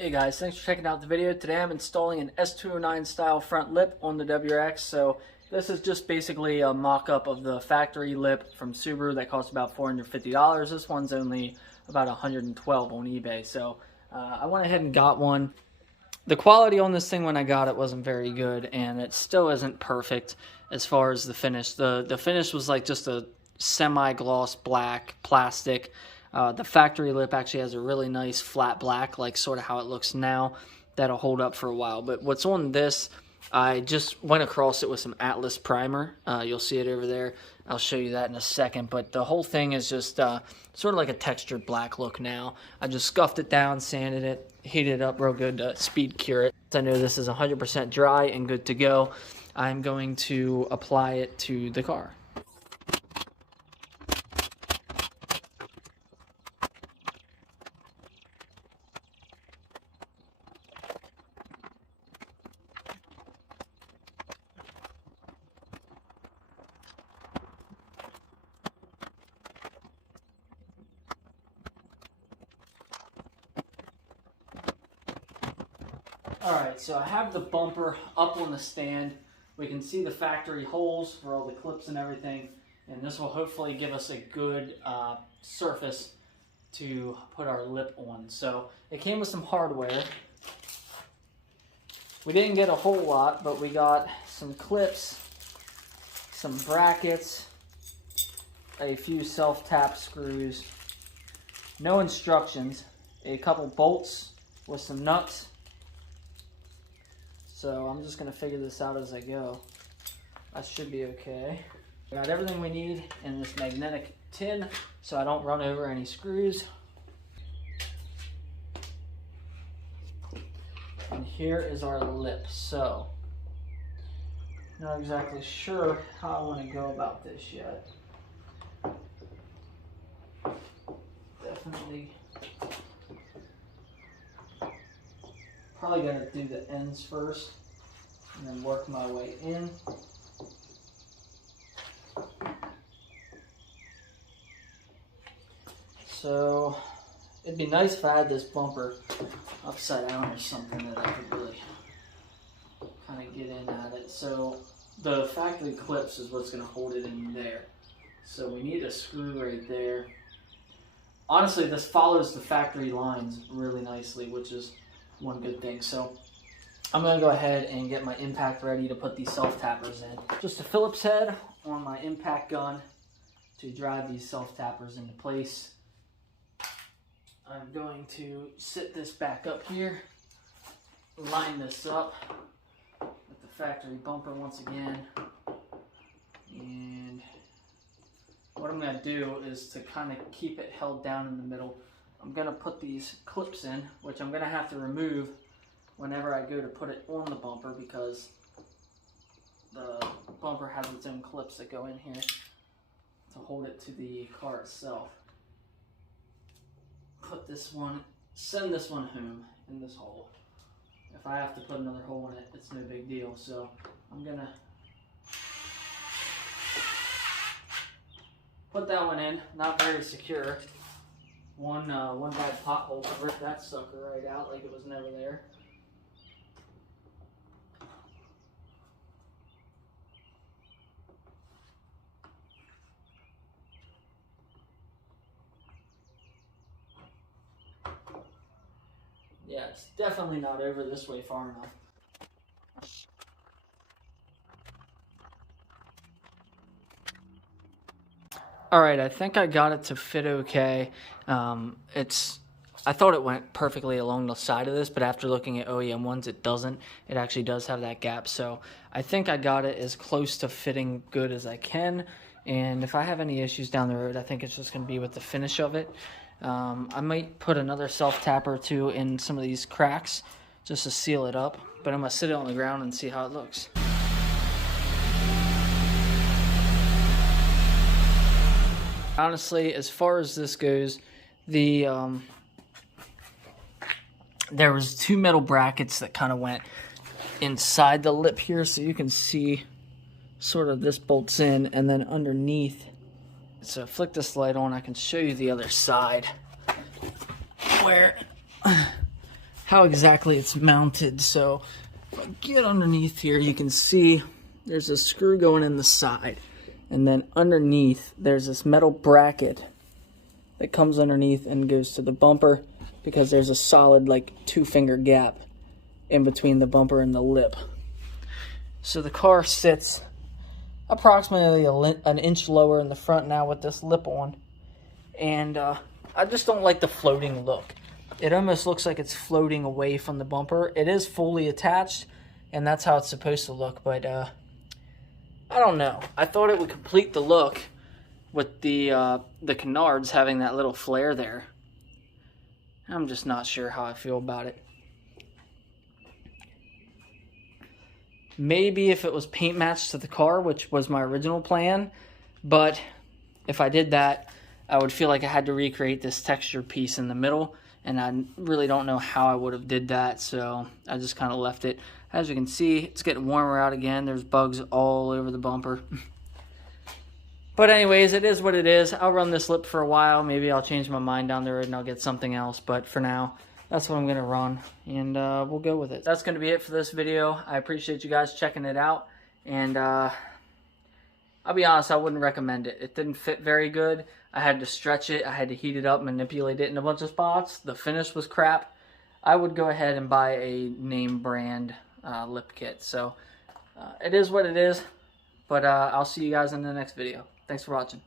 Hey guys, thanks for checking out the video. Today I'm installing an S209 style front lip on the WRX. So this is just basically a mock-up of the factory lip from Subaru that cost about $450. This one's only about $112 on eBay. So I went ahead and got one. The quality on this thing when I got it wasn't very good, and it still isn't perfect as far as the finish. The finish was like just a semi-gloss black plastic. The factory lip actually has a really nice flat black, like sort of how it looks now. That'll hold up for a while. But what's on this, I just went across it with some Atlas primer. You'll see it over there. I'll show you that in a second. But the whole thing is just sort of like a textured black look now. I just scuffed it down, sanded it, heated it up real good to speed cure it. I know this is 100% dry and good to go. I'm going to apply it to the car. Alright, so I have the bumper up on the stand. We can see the factory holes for all the clips and everything, and this will hopefully give us a good surface to put our lip on. So it came with some hardware. We didn't get a whole lot, but we got some clips, some brackets, a few self-tap screws, no instructions, a couple bolts with some nuts. So I'm just going to figure this out as I go. I should be okay. I got everything we need in this magnetic tin so I don't run over any screws. And here is our lip. So, not exactly sure how I want to go about this yet. Definitely. Probably going to do the ends first and then work my way in. So it'd be nice if I had this bumper upside down or something that I could really kind of get in at it. So the factory clips is what's going to hold it in there. So we need a screw right there. Honestly, this follows the factory lines really nicely, which is one good thing. So I'm going to go ahead and get my impact ready to put these self-tappers in. Just a Phillips head on my impact gun to drive these self-tappers into place. I'm going to sit this back up here, line this up with the factory bumper once again, and what I'm going to do is to kind of keep it held down in the middle. I'm going to put these clips in, which I'm going to have to remove whenever I go to put it on the bumper because the bumper has its own clips that go in here to hold it to the car itself. Put this one, send this one home in this hole. If I have to put another hole in it, it's no big deal. So I'm going to put that one in, not very secure. One bad pothole ripped that sucker right out like it was never there. Yeah, it's definitely not over this way far enough. Alright, I think I got it to fit okay. I thought it went perfectly along the side of this, but after looking at OEM ones, it doesn't. It actually does have that gap, so I think I got it as close to fitting good as I can, and if I have any issues down the road, I think it's just going to be with the finish of it. I might put another self-tapper or two in some of these cracks just to seal it up, but I'm going to sit it on the ground and see how it looks. Honestly, as far as this goes, there was two metal brackets that kind of went inside the lip here, so you can see sort of this bolts in, and then underneath So flick this light on, I can show you the other side where how exactly it's mounted. So if I get underneath here, you can see there's a screw going in the side, and then underneath there's this metal bracket that comes underneath and goes to the bumper, because there's a solid like 2-finger gap in between the bumper and the lip. So the car sits approximately an inch lower in the front now with this lip on, and I just don't like the floating look. It almost looks like it's floating away from the bumper. It is fully attached, and that's how it's supposed to look, but I don't know. I thought it would complete the look with the canards having that little flare there. I'm just not sure how I feel about it. Maybe if it was paint matched to the car, which was my original plan, but if I did that, I would feel like I had to recreate this texture piece in the middle, and I really don't know how I would have did that, so I just kind of left it. As you can see, it's getting warmer out again. There's bugs all over the bumper. But anyways, it is what it is. I'll run this lip for a while. Maybe I'll change my mind down the road and I'll get something else, but for now, that's what I'm going to run, and we'll go with it. That's going to be it for this video. I appreciate you guys checking it out, and I'll be honest, I wouldn't recommend it. It didn't fit very good. I had to stretch it. I had to heat it up, manipulate it in a bunch of spots. The finish was crap. I would go ahead and buy a name brand lip kit. So it is what it is, but I'll see you guys in the next video. Thanks for watching.